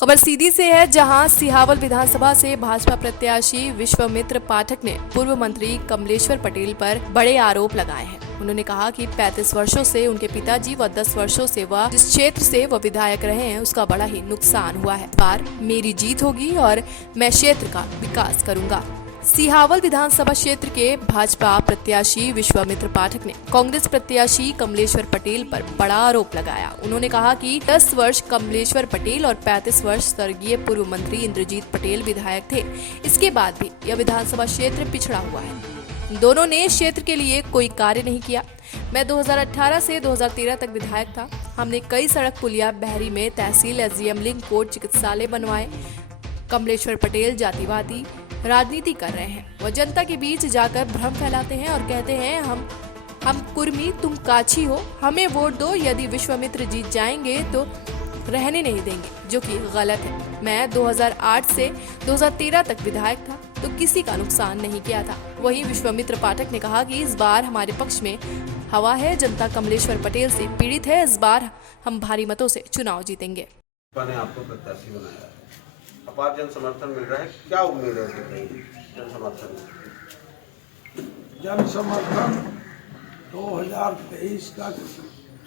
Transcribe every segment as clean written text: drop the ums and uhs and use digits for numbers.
खबर सीधी से है, जहां सिहावल विधानसभा से भाजपा प्रत्याशी विश्वामित्र पाठक ने पूर्व मंत्री कमलेश्वर पटेल पर बड़े आरोप लगाए हैं। उन्होंने कहा कि 35 वर्षों से उनके पिताजी व 10 वर्षों से वह जिस क्षेत्र से वह विधायक रहे हैं उसका बड़ा ही नुकसान हुआ है। इस बार मेरी जीत होगी और मैं क्षेत्र का विकास करूंगा। सिहावल विधानसभा क्षेत्र के भाजपा प्रत्याशी विश्वामित्र पाठक ने कांग्रेस प्रत्याशी कमलेश्वर पटेल पर बड़ा आरोप लगाया। उन्होंने कहा कि 10 वर्ष कमलेश्वर पटेल और 35 वर्ष स्वर्गीय पूर्व मंत्री इंद्रजीत पटेल विधायक थे। इसके बाद भी यह विधानसभा क्षेत्र पिछड़ा हुआ है। दोनों ने क्षेत्र के लिए कोई कार्य नहीं किया। मैं 2018 से 2013 तक विधायक था। हमने कई सड़क पुलिया, बहरी में तहसील, एसडीएम लिंक कोर्ट, चिकित्सालय बनवाए। कमलेश्वर पटेल जातिवादी राजनीति कर रहे हैं। वह जनता के बीच जाकर भ्रम फैलाते हैं और कहते हैं हम कुर्मी, तुम काछी हो, हमें वोट दो, यदि विश्वामित्र जीत जाएंगे तो रहने नहीं देंगे, जो कि गलत है। मैं 2008 से 2013 तक विधायक था तो किसी का नुकसान नहीं किया था। वहीं विश्वामित्र पाठक ने कहा कि इस बार हमारे पक्ष में हवा है, जनता कमलेश्वर पटेल से पीड़ित है। इस बार हम भारी मतों से चुनाव जीतेंगे। ने आपको प्रत्याशी बनाया है, अपार जन समर्थन मिल रहा है, क्या उम्मीद है जन समर्थन? जन समर्थन 2023 का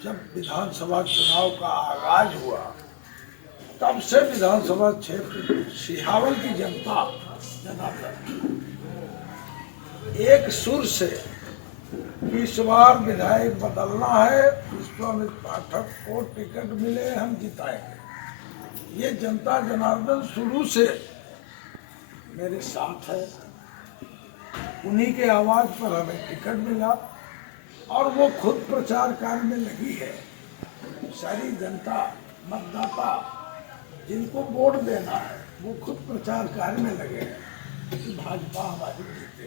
जब विधानसभा चुनाव का आगाज हुआ तब से विधानसभा क्षेत्र सिहावल की जनता जनार्दन एक सुर से इस बार विधायक बदलना है, विश्वामित्र पाठक को टिकट मिले, हम जिताएंगे। ये जनता जनार्दन शुरू से मेरे साथ है। उन्हीं के आवाज पर हमें टिकट मिला और वो खुद प्रचार कार्य में लगी है। सारी जनता, मतदाता जिनको वोट देना है वो खुद प्रचार कार्य में लगे हैं कि भाजपा हमारी जीते।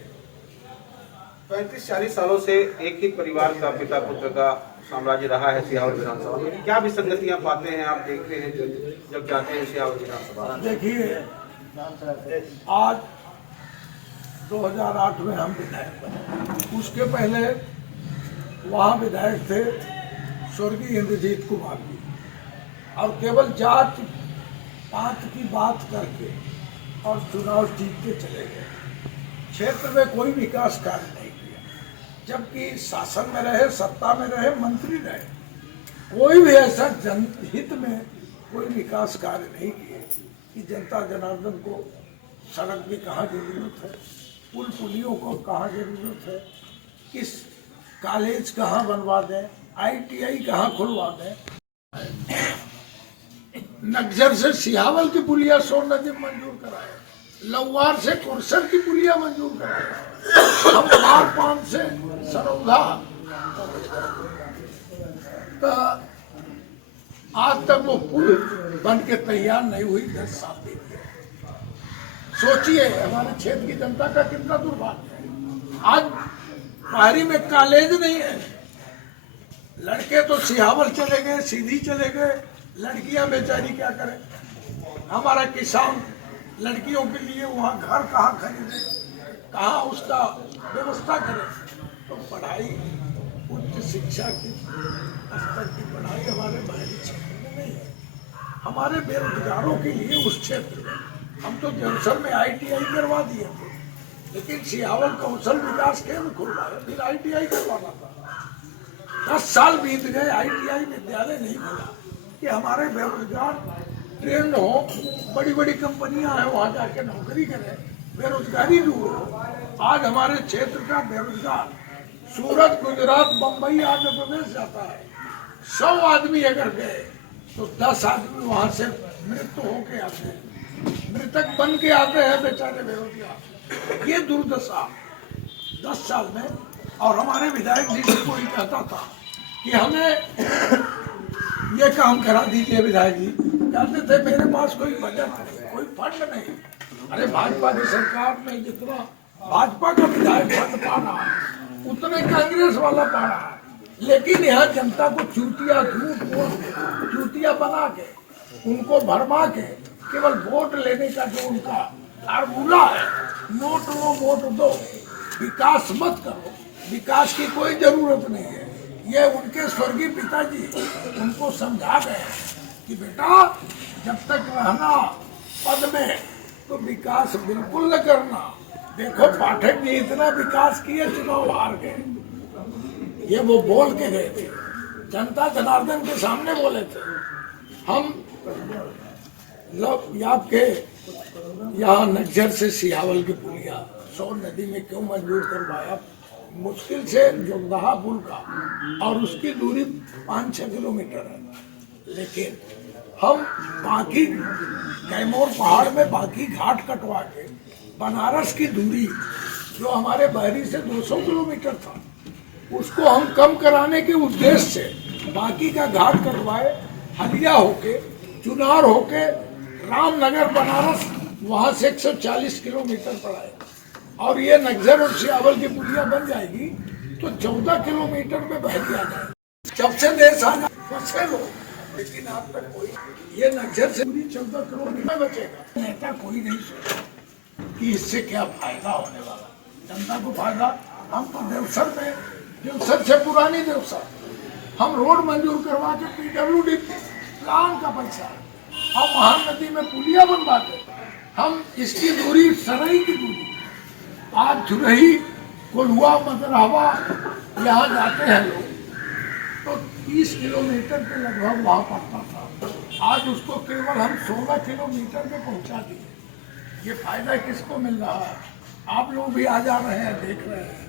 35-40 सालों से एक ही परिवार का पिता पुत्र का साम्राज्य रहा है सिहावल विधानसभा में। क्या विसंगतियां पाते हैं, आप देखते हैं जब जाते हैं सिहावल विधानसभा? देखिए, आज 2008 में हम विधायक बने, उसके पहले वहाँ विधायक थे स्वर्गीय इंद्रजीत कुमार जी, और केवल जात पात की बात करके और चुनाव जीतते चले गए। क्षेत्र में कोई विकास कार्य नहीं किया, जबकि शासन में रहे, सत्ता में रहे, मंत्री रहे, कोई भी ऐसा जनहित में कोई विकास कार्य नहीं किए कि जनता जनार्दन को सड़क की कहाँ जरूरत है, पुल पुलियों को कहाँ जरूरत है, किस कॉलेज कहाँ बनवा दें, ITI कहाँ खुलवा दें। नक्सर से सिहावल की पुलिया सोन नदी मंजूर कराए, लौवार से कुरसर की पुलिया मंजूर कराए, हम मारपान से सरौधा, तो आज तक वो पुल बन के तैयार नहीं हुई। 10 साल बीत गए। सोचिए हमारे क्षेत्र की जनता का कितना दुर्भाग्य है। आज बाहरी में कॉलेज नहीं है, लड़के तो सिहावल चले गए, सीधी चले गए, लड़कियां बेचारी क्या करें? हमारा किसान लड़कियों के लिए वहाँ घर कहाँ खरीदे, कहाँ उसका व्यवस्था करे? तो पढ़ाई, उच्च शिक्षा की स्तर की पढ़ाई हमारे बाहरी क्षेत्र में नहीं है। हमारे बेरोजगारों के लिए उस क्षेत्र में हम तो जनसल में ITI करवा दिए थे, लेकिन सिहावल कौशल विकास केंद्र खुलवाया, फिर ITI करवाना था। 10 साल बीत गए, ITI विद्यालय नहीं खुला कि हमारे बेरोजगार ट्रेंड हो, बड़ी बड़ी कंपनियां हैं वहाँ जाके नौकरी करें, बेरोजगारी दूर हो। आज हमारे क्षेत्र का बेरोजगार सूरत, गुजरात, बम्बई, आंध्र प्रदेश जाता है। 100 आदमी अगर गए तो 10 आदमी वहाँ से मृत्यु होके आते हैं, मृतक बन के आते हैं बेचारे बेरोजगार। ये दुर्दशा 10 साल में। और हमारे विधायक जी से कोई कहता था कि हमें ये काम करा दीजिए, विधायक जी कहते थे मेरे पास कोई बजट नहीं, कोई फंड नहीं। अरे भाजपा की सरकार में जितना भाजपा का विधायक फंड पा रहा है उतने कांग्रेस वाला पा रहा है, लेकिन यहाँ जनता को चूतिया, झूठ बोल के, चूतिया बना के, उनको भरमा के केवल वोट लेने का जो उनका फार्मूला है, नोट लो वोट दो, विकास मत करो, विकास की कोई जरूरत नहीं है। ये उनके स्वर्गीय पिताजी उनको समझा गए कि बेटा जब तक रहना पद में तो विकास बिल्कुल न करना। देखो पाठक जी इतना विकास किए, चुनाव हार गए, ये वो बोल के गए थे, जनता जनार्दन के सामने बोले थे। हम लोग आपके यहाँ नक्सर से सिहावल की पुलिया सोन नदी में क्यों मंजूर करवाया? मुश्किल से जोगदहा पुल का और उसकी दूरी 5-6 किलोमीटर है, लेकिन हम बाकी कैमूर पहाड़ में बाकी घाट कटवा के बनारस की दूरी जो हमारे बहरी से 200 किलोमीटर था उसको हम कम कराने के उद्देश्य से बाकी का घाट कटवाए, हलिया होके चुनार होके रामनगर बनारस वहां से 140 किलोमीटर पड़ाए और ये नक्सर और सियावल की पुलिया बन जाएगी तो 14 किलोमीटर में बहरी आ जाएगी। जब से देश आ जाए फंसे लोग, लेकिन आप तक कोई ये नक्सर से पूरी 14 किलोमीटर बचेगा। नेता कोई नहीं सोचा कि इससे क्या फायदा होने वाला, जनता को फायदा। हम तो देवसर में, देवसर से पुरानी देवसर हम रोड मंजूर करवा के PWD प्लान का पैसा हम महानदी में पुलिया बनवाते, हम इसकी दूरी सरई की दूरी आज झुरही कोल्हुआ मदरहवा यहाँ जाते हैं लोग तो 30 किलोमीटर के लगभग वहाँ पड़ता था, आज उसको केवल हम 16 किलोमीटर में पहुँचा दिए। ये फायदा किसको मिल रहा है? आप लोग भी आ जा रहे हैं, देख रहे हैं।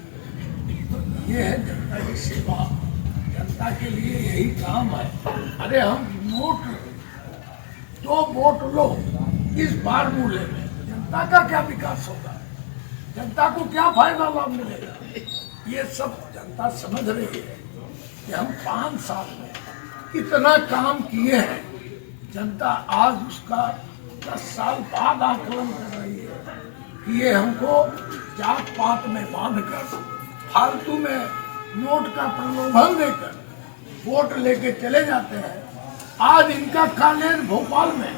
तो ये है जनता की सेवा, जनता के लिए यही काम है। अरे हम नोट 2 वोट लो इस बार मूल्य में जनता का क्या विकास होगा, जनता को क्या फायदा लाभ मिलेगा, ये सब जनता समझ रही है कि हम 5 साल में कितना काम किए हैं। जनता आज उसका 10 साल बाद आकलन कर रही है कि ये हमको जात पात में बांधकर फालतू में नोट का प्रलोभन देकर वोट लेके चले जाते हैं। आज इनका कॉलेज भोपाल में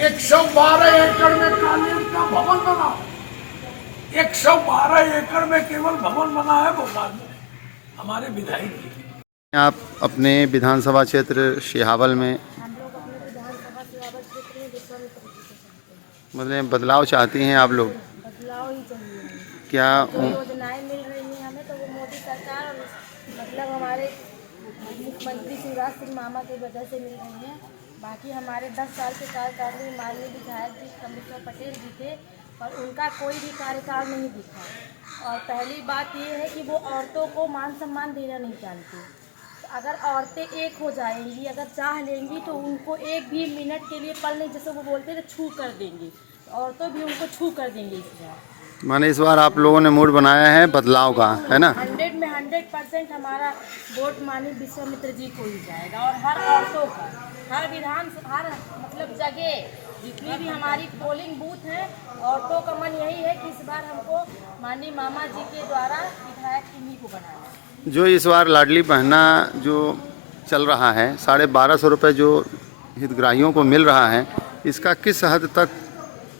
112 एकड़ में कॉलेज का भवन बना, 112 एकड़ में केवल भवन बना है भोपाल में हमारे विधायक जी। आप अपने विधानसभा क्षेत्र सिहावल में मतलब बदलाव चाहती हैं आप लोग? बदलाव ही चाहिए। क्या जो योजनाएं मिल रही हैं हमें तो वो मोदी सरकार और मतलब हमारे मुख्यमंत्री शिवराज सिंह मामा की वजह से मिल रही हैं। बाकी हमारे 10 साल के कार्यकाल में माननीय विधायक जी कमलेश्वर पटेल जी थे और उनका कोई भी कार्यकाल नहीं दिखा। और पहली बात ये है कि वो औरतों को मान सम्मान देना नहीं जानती। अगर औरतें एक हो जाएंगी, अगर चाह लेंगी तो उनको एक भी मिनट के लिए पल नहीं, जैसे वो बोलते हैं छू कर देंगी, औरतों भी उनको छू कर देंगे इस बार। माने इस बार आप लोगों ने मूड बनाया है बदलाव का, है ना? 100 में 100% हमारा वोट माननीय विश्वामित्र जी को ही जाएगा और हर औरतों का, हर हर मतलब जगह जितनी भी हमारी पोलिंग बूथ है, औरतों का मन यही है कि इस बार हमको माननीय मामा जी के द्वारा विधायक इन्हीं को बनाना है। जो इस बार लाडली बहना जो चल रहा है 1250 रुपये जो हितग्राहियों को मिल रहा है, इसका किस हद तक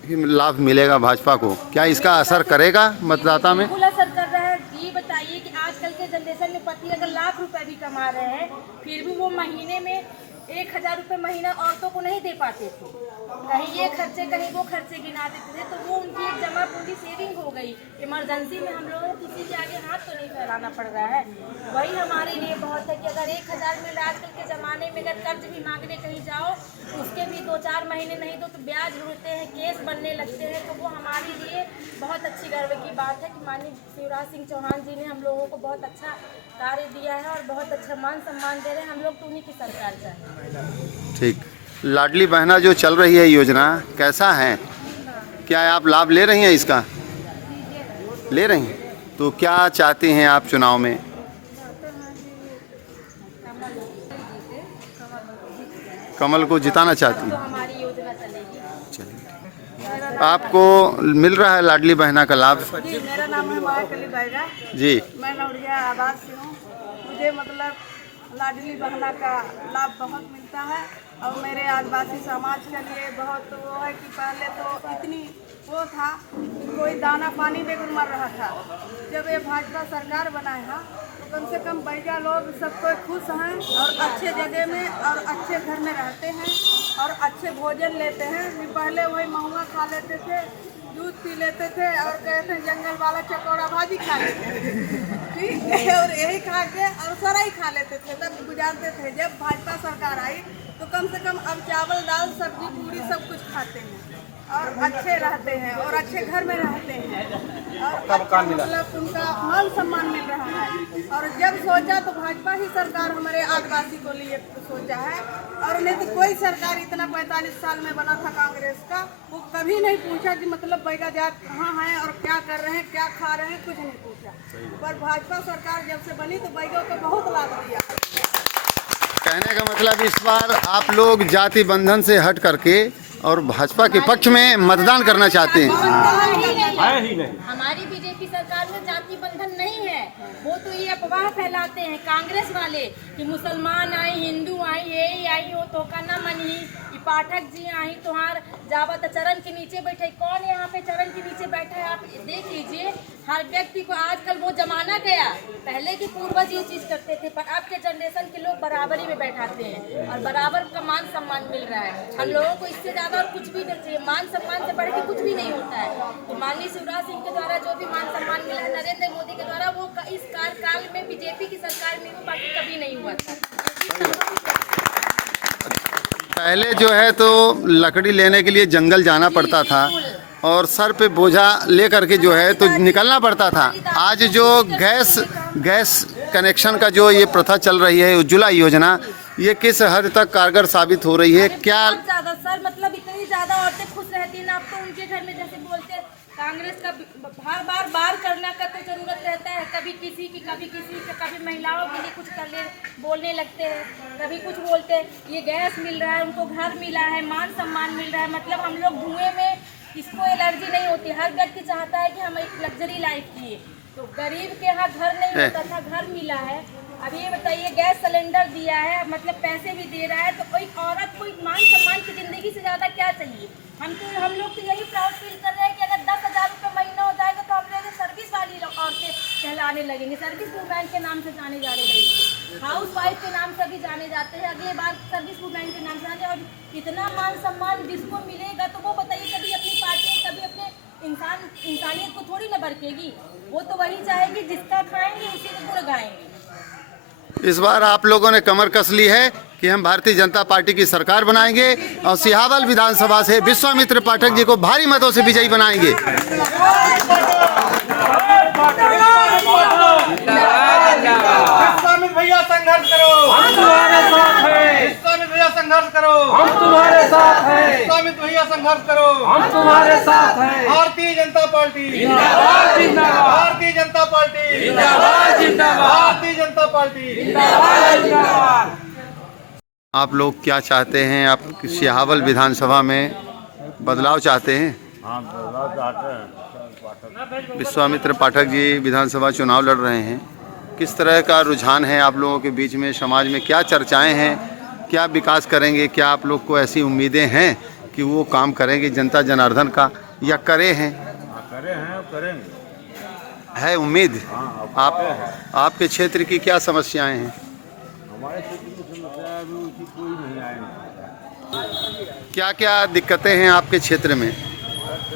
लाभ मिलेगा भाजपा को? क्या इसका असर करेगा मतदाता में? बिल्कुल असर कर रहा है। ये बताइए कि आजकल के जनरेशन में पति अगर लाख रुपए भी कमा रहे हैं फिर भी वो महीने में 1000 रुपये महीना औरतों को नहीं दे पाते थे। कहीं ये खर्चे कहीं वो खर्चे गिना देते थे, तो वो उनकी एक जमा पूंजी सेविंग हो गई। इमरजेंसी में हम लोगों को किसी के आगे हाथ तो नहीं फैलाना पड़ रहा है। वही हमारे लिए बहुत है कि अगर 1000 मिल रहा है आजकल के ज़माने में, अगर कर्ज भी मांगने कहीं जाओ उसके भी 2-4 महीने नहीं दो तो ब्याज उड़ते हैं, केस बनने लगते हैं। तो वो हमारे लिए बहुत अच्छी गर्व की बात है कि माननीय शिवराज सिंह चौहान जी ने हम लोगों को बहुत अच्छा कार्य दिया है और बहुत अच्छा मान सम्मान दे रहे हैं। हम लोग तो उन्हीं की सरकार चाहें। ठीक। लाडली बहना जो चल रही है योजना कैसा है? क्या आप लाभ ले रही हैं इसका? ले रही हैं। तो क्या चाहती हैं आप चुनाव में? कमल को जिताना चाहती तो हैं? हमारी योजना चलेगी। चलिए। आपको मिल रहा है लाडली बहना का लाभ? जी, मेरा नाम है महाकली बैगा। जी। मैं नौड़िया आबाद से हूँ। मुझे मतलब लाडली बहना का लाभ बहुत मिलता है और मेरे आदिवासी समाज के लिए बहुत वो है कि पहले तो इतनी वो था कि कोई दाना पानी में मर रहा था। जब ये भाजपा सरकार बनाए है तो कम से कम बैजा लोग सब कोई खुश हैं और अच्छे जगह में और अच्छे घर में रहते हैं और अच्छे भोजन लेते हैं। पहले वही महुआ खा लेते थे, दूध पी लेते थे और कहते हैं जंगल वाला चकौड़ा भाजी खा लेते थे, ठीक है, और यही खा के और सारा ही खा लेते थे, तब गुजारते थे। जब भाजपा सरकार आई तो कम से कम अब चावल दाल सब्जी पूरी सब कुछ खाते हैं और अच्छे रहते हैं और अच्छे घर में रहते हैं और अच्छा मतलब उनका मान सम्मान मिल रहा है। और जब सोचा तो भाजपा ही सरकार हमारे आदिवासी को लिए सोचा है, और नहीं तो कोई सरकार इतना 45 साल में बना था कांग्रेस का, वो कभी नहीं पूछा कि मतलब बैगा जात कहाँ है और क्या कर रहे हैं, क्या खा रहे हैं, कुछ नहीं पूछा। पर भाजपा सरकार जब से बनी तो बैगों को बहुत लाभ दिया। कहने का मतलब इस बार आप लोग जाति बंधन से हट करके और भाजपा के पक्ष में मतदान करना चाहते हैं। हमारी बीजेपी सरकार में जाति बंधन नहीं है। वो तो ये अफवाह फैलाते हैं कांग्रेस वाले कि मुसलमान आई, हिंदू आई, ये आई हो तो का न मनी, पाठक जी आई तुहार जावत चरण के नीचे बैठे। कौन यहाँ पे चरण के नीचे बैठा है आप देख लीजिए। हर व्यक्ति को आजकल वो जमाना गया, पहले के पूर्वज ये चीज करते थे, पर अब के जनरेशन के लोग बराबरी में बैठाते हैं और बराबर का मान सम्मान मिल रहा है। हम लोगों को इससे ज्यादा और कुछ भी नहीं चाहिए। मान सम्मान से बढ़ के कुछ भी नहीं होता है। तो माननीय शिवराज सिंह के द्वारा जो भी मान सम्मान मिला है नरेंद्र मोदी के द्वारा, वो इस कार्यकाल में बीजेपी की सरकार में वो बाकी कभी नहीं हुआ था। पहले जो है तो लकड़ी लेने के लिए जंगल जाना पड़ता था और सर पे बोझा लेकर के जो है तो निकलना पड़ता था। आज जो गैस कनेक्शन का जो ये प्रथा चल रही है, उज्ज्वला योजना, ये किस हद तक कारगर साबित हो रही है? क्या ज्यादा सर मतलब इतनी ज्यादा औरतें खुश रहती है ना। अब तो उनके घर में जैसे बोलते कांग्रेस का बार करना का तो जरूरत रहता है, कभी किसी की कभी महिलाओं के लिए कुछ बोलने लगते हैं, कभी कुछ बोलते हैं। ये गैस मिल रहा है, उनको घर मिला है, मान सम्मान मिल रहा है, मतलब हम लोग धुएं में इसको एलर्जी नहीं होती। हर व्यक्ति चाहता है कि हम एक लग्जरी लाइफ जिए। तो गरीब के यहाँ घर नहीं होता था, घर मिला है। अब ये बताइए गैस सिलेंडर दिया है, मतलब पैसे भी दे रहा है, तो कोई औरत को मान सम्मान की जिंदगी से ज्यादा क्या चाहिए? हम लोग तो यही प्राउड फील कर रहे हैं कि अगर 10,000 रुपये महीना हो जाएगा तो हम लोग सर्विस वाली औरतें कहलाने लगेंगे, सर्विस वुमेन के नाम से जाने लगेंगे, हाउस वाइफ के नाम से भी जाने जाते हैं, अगले बार सर्विस वुमेन के नाम से जाने। और इतना मान सम्मान जिसको मिलेगा तो वो बताइए कभी अपनी पार्टी, कभी अपने इंसानियत को थोड़ी न बरकेगी। वो तो वही चाहेगी जिसका खाएंगे उसी को गुण गाएंगे। इस बार आप लोगों ने कमर कस ली है कि हम भारतीय जनता पार्टी की सरकार बनाएंगे और सिहावल विधानसभा से विश्वामित्र पाठक जी को भारी मतों से विजयी बनाएंगे। विश्वामित्र भैया संघर्ष करो, हम तुम्हारे साथ हैं। विश्वामित्र भैया संघर्ष करो, हम तुम्हारे साथ हैं। विश्वामित्र भैया संघर्ष करो, हम तुम्हारे साथ हैं। भारतीय जनता पार्टी जिंदाबाद, जिंदाबाद। भारतीय जनता पार्टी जिंदाबाद, जिंदाबाद। भारतीय जनता पार्टी जिंदाबाद, जिंदाबाद। आप लोग क्या चाहते हैं? आप सिहावल विधानसभा में बदलाव चाहते हैं? हाँ, बदलाव चाहते हैं। विश्वामित्र पाठक जी विधानसभा चुनाव लड़ रहे हैं, किस तरह का रुझान है आप लोगों के बीच में? समाज में क्या चर्चाएं हैं? क्या विकास करेंगे? क्या आप लोग को ऐसी उम्मीदें हैं कि वो काम करेंगे जनता जनार्दन का, या करे हैं? करे हैं, करेंगे, है उम्मीद? हाँ, आपके क्षेत्र की क्या समस्याएं हैं? हमारे क्षेत्र की समस्या अभी उसी कोई नहीं आए। क्या क्या दिक्कतें हैं आपके क्षेत्र में? उपलब्ध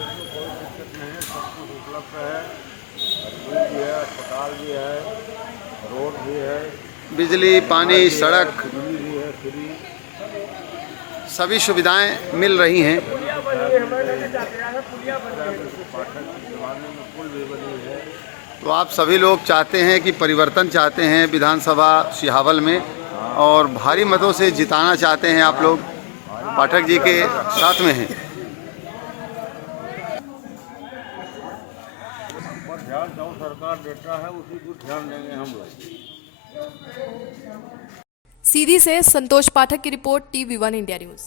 है, स्कूल भी है, अस्पताल भी है, रोड भी है, बिजली, पानी, सड़क, बिजली भी है, फ्री सभी सुविधाएं मिल रही हैं। तो आप सभी लोग चाहते हैं कि परिवर्तन चाहते हैं विधानसभा सिहावल में और भारी मतों से जिताना चाहते हैं। आप लोग पाठक जी के साथ में हैं। पर ध्यान जो सरकार देता है उसी को ध्यान देंगे हम लोग। सीधी से संतोष पाठक की रिपोर्ट, TV1 इंडिया न्यूज।